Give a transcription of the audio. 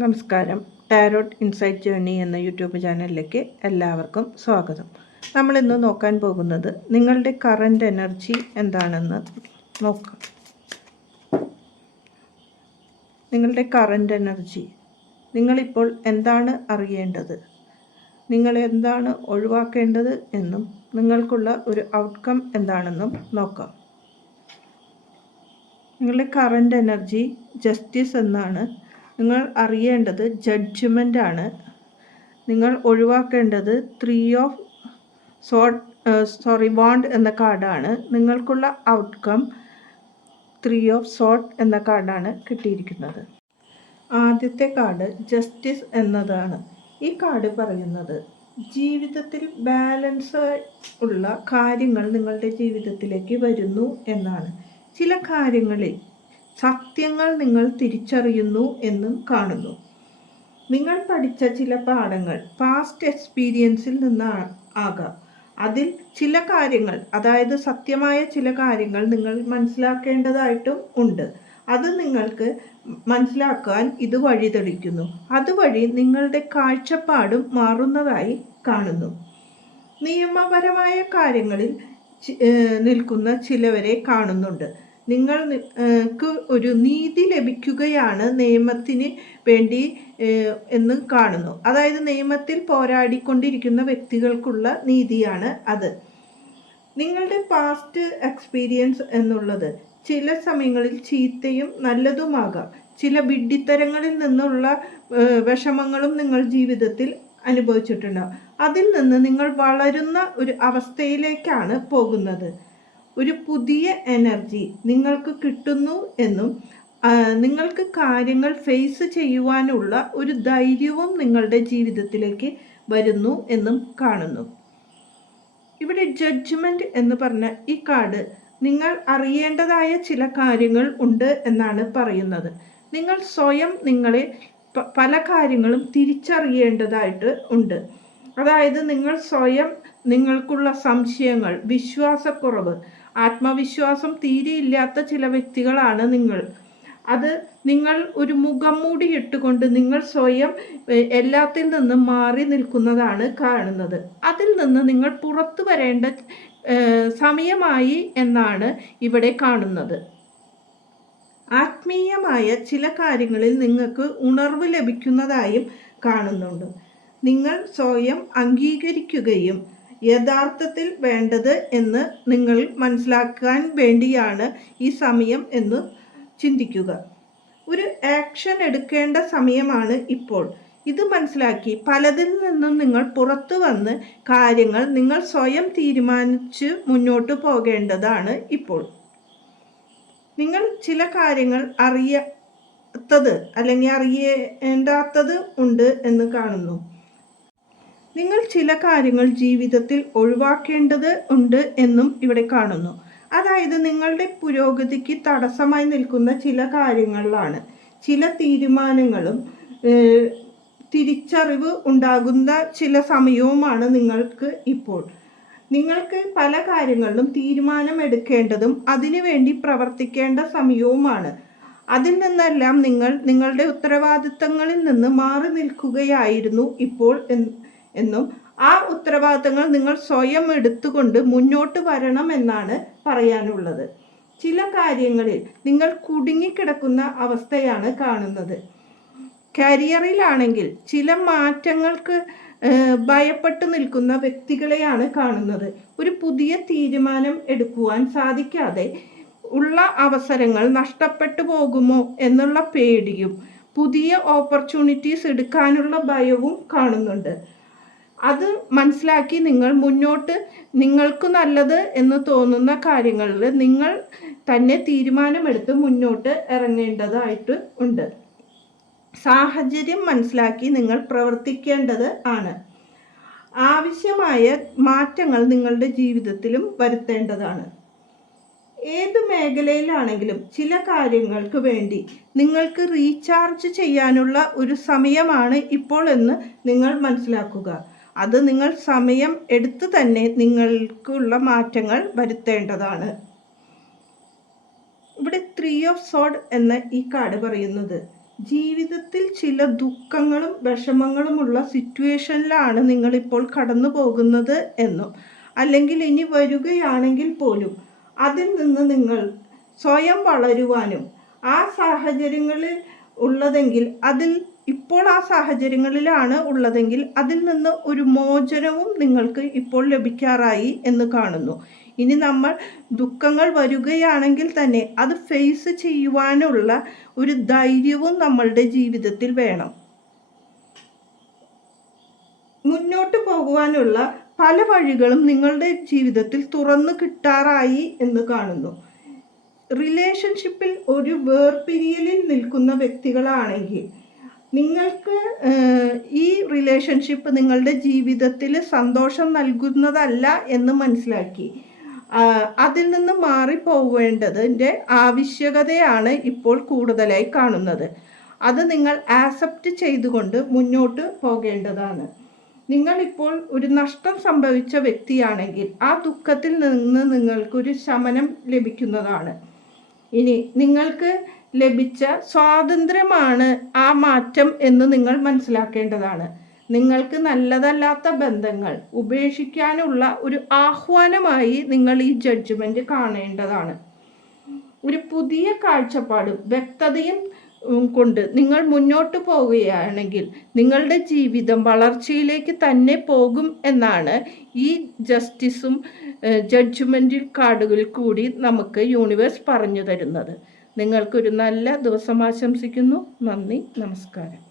നമസ്കാരം. Tarot insight journey എന്ന YouTube ചാനലിലേക്ക് എല്ലാവർക്കും സ്വാഗതം. നമ്മളിന്ന് നോക്കാൻ പോകുന്നത് നിങ്ങളുടെ കറൻറ്റ് എനർജി എന്താണെന്ന് നോക്കാം. നിങ്ങളുടെ കറൻറ്റ് എനർജി, നിങ്ങളിപ്പോൾ എന്താണ് അറിയേണ്ടത്, നിങ്ങൾ എന്താണ് ഒഴിവാക്കേണ്ടത് എന്നും നിങ്ങൾക്കുള്ള ഒരു ഔട്ട്കം എന്താണെന്നും നോക്കാം. നിങ്ങളുടെ കറൻറ്റ് എനർജി ജസ്റ്റിസ് എന്നാണ്. നിങ്ങൾ അറിയേണ്ടത് ജഡ്ജ്മെൻ്റ് ആണ്. നിങ്ങൾ ഒഴിവാക്കേണ്ടത് വാണ്ട് എന്ന കാർഡാണ്. നിങ്ങൾക്കുള്ള ഔട്ട്കം 3 ഓഫ് സോർട്ട് എന്ന കാർഡാണ് കിട്ടിയിരിക്കുന്നത്. ആദ്യത്തെ കാർഡ് ജസ്റ്റിസ് എന്നതാണ്. ഈ കാർഡ് പറയുന്നത് ജീവിതത്തിൽ ബാലൻസ് ഉള്ള കാര്യങ്ങൾ നിങ്ങളുടെ ജീവിതത്തിലേക്ക് വരുന്നു എന്നാണ്. ചില കാര്യങ്ങളിൽ സത്യങ്ങൾ നിങ്ങൾ തിരിച്ചറിയുന്നു എന്നും കാണുന്നു. നിങ്ങൾ പഠിച്ച ചില പാഠങ്ങൾ പാസ്റ്റ് എക്സ്പീരിയൻസിൽ ആകാം. അതിൽ ചില കാര്യങ്ങൾ, അതായത് സത്യമായ ചില കാര്യങ്ങൾ നിങ്ങൾ മനസ്സിലാക്കേണ്ടതായിട്ടും ഉണ്ട്. അത് നിങ്ങൾക്ക് മനസ്സിലാക്കാൻ ഇത് വഴിതെളിക്കുന്നു. അതുവഴി നിങ്ങളുടെ കാഴ്ചപ്പാടും മാറുന്നതായി കാണുന്നു. നിയമപരമായ കാര്യങ്ങളിൽ നിൽക്കുന്ന ചിലവരെ കാണുന്നുണ്ട്. നിങ്ങൾക്ക് ഒരു നീതി ലഭിക്കുകയാണ് നിയമത്തിന് വേണ്ടി എന്ന് കാണുന്നു. അതായത് നിയമത്തിൽ പോരാടിക്കൊണ്ടിരിക്കുന്ന വ്യക്തികൾക്കുള്ള നീതിയാണ് അത്. നിങ്ങളുടെ പാസ്റ്റ് എക്സ്പീരിയൻസ് എന്നുള്ളത് ചില സമയങ്ങളിൽ ചീത്തയും നല്ലതുമാകാം. ചില വിഡ്ഢിത്തരങ്ങളിൽ നിന്നുള്ള വിഷമങ്ങളും നിങ്ങൾ ജീവിതത്തിൽ അനുഭവിച്ചിട്ടുണ്ടാകും. അതിൽ നിന്ന് നിങ്ങൾ വളരുന്ന ഒരു അവസ്ഥയിലേക്കാണ് പോകുന്നത്. ഒരു പുതിയ എനർജി നിങ്ങൾക്ക് കിട്ടുന്നു എന്നും നിങ്ങൾക്ക് കാര്യങ്ങൾ ഫേസ് ചെയ്യുവാനുള്ള ഒരു ധൈര്യവും നിങ്ങളുടെ ജീവിതത്തിലേക്ക് വരുന്നു എന്നും കാണുന്നു. ഇവിടെ ജഡ്ജ്മെൻറ്റ് എന്ന് പറഞ്ഞ ഈ കാർഡ് നിങ്ങൾ അറിയേണ്ടതായ ചില കാര്യങ്ങൾ ഉണ്ട് എന്നാണ് പറയുന്നത്. നിങ്ങൾ സ്വയം നിങ്ങളെ പല കാര്യങ്ങളും തിരിച്ചറിയേണ്ടതായിട്ട് ഉണ്ട്. അതായത് നിങ്ങൾ സ്വയം നിങ്ങൾക്കുള്ള സംശയങ്ങൾ, വിശ്വാസക്കുറവ്, ആത്മവിശ്വാസം തീരെയില്ലാത്ത ചില വ്യക്തികളാണ് നിങ്ങൾ. അത് നിങ്ങൾ ഒരു മുഖം മൂടി ഇട്ടുകൊണ്ട് നിങ്ങൾ സ്വയം എല്ലാത്തിൽ നിന്നും മാറി നിൽക്കുന്നതാണ് കാണുന്നത്. അതിൽ നിന്ന് നിങ്ങൾ പുറത്തു വരേണ്ട സമയമായി എന്നാണ് ഇവിടെ കാണുന്നത്. ആത്മീയമായ ചില കാര്യങ്ങളിൽ നിങ്ങൾക്ക് ഉണർവ് ലഭിക്കുന്നതായും കാണുന്നുണ്ട്. നിങ്ങൾ സ്വയം അംഗീകരിക്കുകയും യഥാർത്ഥത്തിൽ വേണ്ടത് എന്ന് നിങ്ങൾ മനസ്സിലാക്കാൻ വേണ്ടിയാണ് ഈ സമയം എന്ന് ചിന്തിക്കുക. ഒരു ആക്ഷൻ എടുക്കേണ്ട സമയമാണ് ഇപ്പോൾ. ഇത് മനസ്സിലാക്കി പലതിൽ നിന്നും നിങ്ങൾ പുറത്തു വന്ന് കാര്യങ്ങൾ നിങ്ങൾ സ്വയം തീരുമാനിച്ച് മുന്നോട്ട് പോകേണ്ടതാണ് ഇപ്പോൾ. നിങ്ങൾ ചില കാര്യങ്ങൾ അറിയാത്തത് അല്ലെങ്കിൽ അറിയേണ്ടാത്തത് ഉണ്ട് എന്ന് കാണുന്നു. നിങ്ങൾ ചില കാര്യങ്ങൾ ജീവിതത്തിൽ ഒഴിവാക്കേണ്ടത് ഉണ്ട് എന്നും ഇവിടെ കാണുന്നു. അതായത് നിങ്ങളുടെ പുരോഗതിക്ക് തടസ്സമായി നിൽക്കുന്ന ചില കാര്യങ്ങളിലാണ്. ചില തീരുമാനങ്ങളും തിരിച്ചറിവ് ഉണ്ടാകുന്ന ചില സമയവുമാണ് നിങ്ങൾക്ക് ഇപ്പോൾ. നിങ്ങൾക്ക് പല കാര്യങ്ങളിലും തീരുമാനം എടുക്കേണ്ടതും അതിനുവേണ്ടി പ്രവർത്തിക്കേണ്ട സമയവുമാണ്. അതിൽ നിന്നെല്ലാം നിങ്ങളുടെ ഉത്തരവാദിത്തങ്ങളിൽ നിന്ന് മാറി നിൽക്കുകയായിരുന്നു ഇപ്പോൾ എന്നും ആ ഉത്തരവാദിത്തങ്ങൾ നിങ്ങൾ സ്വയം എടുത്തുകൊണ്ട് മുന്നോട്ട് വരണമെന്നാണ് പറയാനുള്ളത്. ചില കാര്യങ്ങളിൽ നിങ്ങൾ കുടുങ്ങിക്കിടക്കുന്ന അവസ്ഥയാണ് കാണുന്നത്. കരിയറിലാണെങ്കിൽ ചില മാറ്റങ്ങൾക്ക് ഭയപ്പെട്ടു നിൽക്കുന്ന വ്യക്തികളെയാണ് കാണുന്നത്. ഒരു പുതിയ തീരുമാനം എടുക്കുവാൻ സാധിക്കാതെ ഉള്ള അവസരങ്ങൾ നഷ്ടപ്പെട്ടു പോകുമോ എന്നുള്ള പേടിയും പുതിയ ഓപ്പർച്യൂണിറ്റീസ് എടുക്കാനുള്ള ഭയവും കാണുന്നുണ്ട്. അത് മനസ്സിലാക്കി നിങ്ങൾ മുന്നോട്ട് നിങ്ങൾക്ക് നല്ലത് എന്ന് തോന്നുന്ന കാര്യങ്ങളിൽ നിങ്ങൾ തന്നെ തീരുമാനമെടുത്ത് മുന്നോട്ട് ഇറങ്ങേണ്ടതായിട്ട് ഉണ്ട്. സാഹചര്യം മനസ്സിലാക്കി നിങ്ങൾ പ്രവർത്തിക്കേണ്ടത് ആണ്. ആവശ്യമായ മാറ്റങ്ങൾ നിങ്ങളുടെ ജീവിതത്തിലും വരുത്തേണ്ടതാണ്. ഏത് മേഖലയിലാണെങ്കിലും ചില കാര്യങ്ങൾക്ക് വേണ്ടി നിങ്ങൾക്ക് റീചാർജ് ചെയ്യാനുള്ള ഒരു സമയമാണ് ഇപ്പോൾ എന്ന് നിങ്ങൾ മനസ്സിലാക്കുക. അത് നിങ്ങൾ സമയം എടുത്ത് തന്നെ നിങ്ങൾക്കുള്ള മാറ്റങ്ങൾ വരുത്തേണ്ടതാണ്. ഇവിടെ 3 ഓഫ് സോർഡ് എന്ന ഈ കാർഡ് പറയുന്നത് ജീവിതത്തിൽ ചില ദുഃഖങ്ങളും വിഷമങ്ങളുമുള്ള സിറ്റുവേഷനിലാണ് നിങ്ങളിപ്പോൾ കടന്നു പോകുന്നത് എന്നും, അല്ലെങ്കിൽ ഇനി വരികയാണെങ്കിൽ പോലും അതിൽ നിന്ന് നിങ്ങൾ സ്വയം വളരുവാനും, ആ സാഹചര്യങ്ങളിൽ ഉള്ളതെങ്കിൽ ഇപ്പോൾ ആ സാഹചര്യങ്ങളിലാണ് ഉള്ളതെങ്കിൽ അതിൽ നിന്ന് ഒരു മോചനവും നിങ്ങൾക്ക് ഇപ്പോൾ ലഭിക്കാറായി എന്ന് കാണുന്നു. ഇനി നമ്മൾ ദുഃഖങ്ങൾ വരികയാണെങ്കിൽ തന്നെ അത് ഫേസ് ചെയ്യുവാനുള്ള ഒരു ധൈര്യവും നമ്മളുടെ ജീവിതത്തിൽ വേണം. മുന്നോട്ട് പോകുവാനുള്ള പല വഴികളും നിങ്ങളുടെ ജീവിതത്തിൽ തുറന്നു കിട്ടാറായി എന്ന് കാണുന്നു. റിലേഷൻഷിപ്പിൽ ഒരു വേർപിരിയലിൽ നിൽക്കുന്ന വ്യക്തികളാണെങ്കിൽ നിങ്ങൾക്ക് ഈ റിലേഷൻഷിപ്പ് നിങ്ങളുടെ ജീവിതത്തിൽ സന്തോഷം നൽകുന്നതല്ല എന്ന് മനസ്സിലാക്കി അതിൽ നിന്ന് മാറിപ്പോവേണ്ടതിൻ്റെ ആവശ്യകതയാണ് ഇപ്പോൾ കൂടുതലായി കാണുന്നത്. അത് നിങ്ങൾ ആക്സെപ്റ്റ് ചെയ്തുകൊണ്ട് മുന്നോട്ട് പോകേണ്ടതാണ്. നിങ്ങളിപ്പോൾ ഒരു നഷ്ടം സംഭവിച്ച വ്യക്തിയാണെങ്കിൽ ആ ദുഃഖത്തിൽ നിന്ന് നിങ്ങൾക്കൊരു ശമനം ലഭിക്കുന്നതാണ്. ഇനി നിങ്ങൾക്ക് ലഭിച്ച സ്വാതന്ത്ര്യമാണ് ആ മാറ്റം എന്ന് നിങ്ങൾ മനസ്സിലാക്കേണ്ടതാണ്. നിങ്ങൾക്ക് നല്ലതല്ലാത്ത ബന്ധങ്ങൾ ഉപേക്ഷിക്കാനുള്ള ഒരു ആഹ്വാനമായി നിങ്ങൾ ഈ ജഡ്ജ്മെന്റ് കാണേണ്ടതാണ്. ഒരു പുതിയ കാഴ്ചപ്പാടും വ്യക്തതയും കൊണ്ട് നിങ്ങൾ മുന്നോട്ട് പോവുകയാണെങ്കിൽ നിങ്ങളുടെ ജീവിതം വളർച്ചയിലേക്ക് തന്നെ പോകും എന്നാണ് ഈ ജസ്റ്റിസും ജഡ്ജ്മെൻറ്റിൽ കാർഡുകളിൽ കൂടി നമുക്ക് യൂണിവേഴ്സ് പറഞ്ഞു തരുന്നത്. നിങ്ങൾക്കൊരു നല്ല ദിവസം ആശംസിക്കുന്നു. നന്ദി, നമസ്കാരം.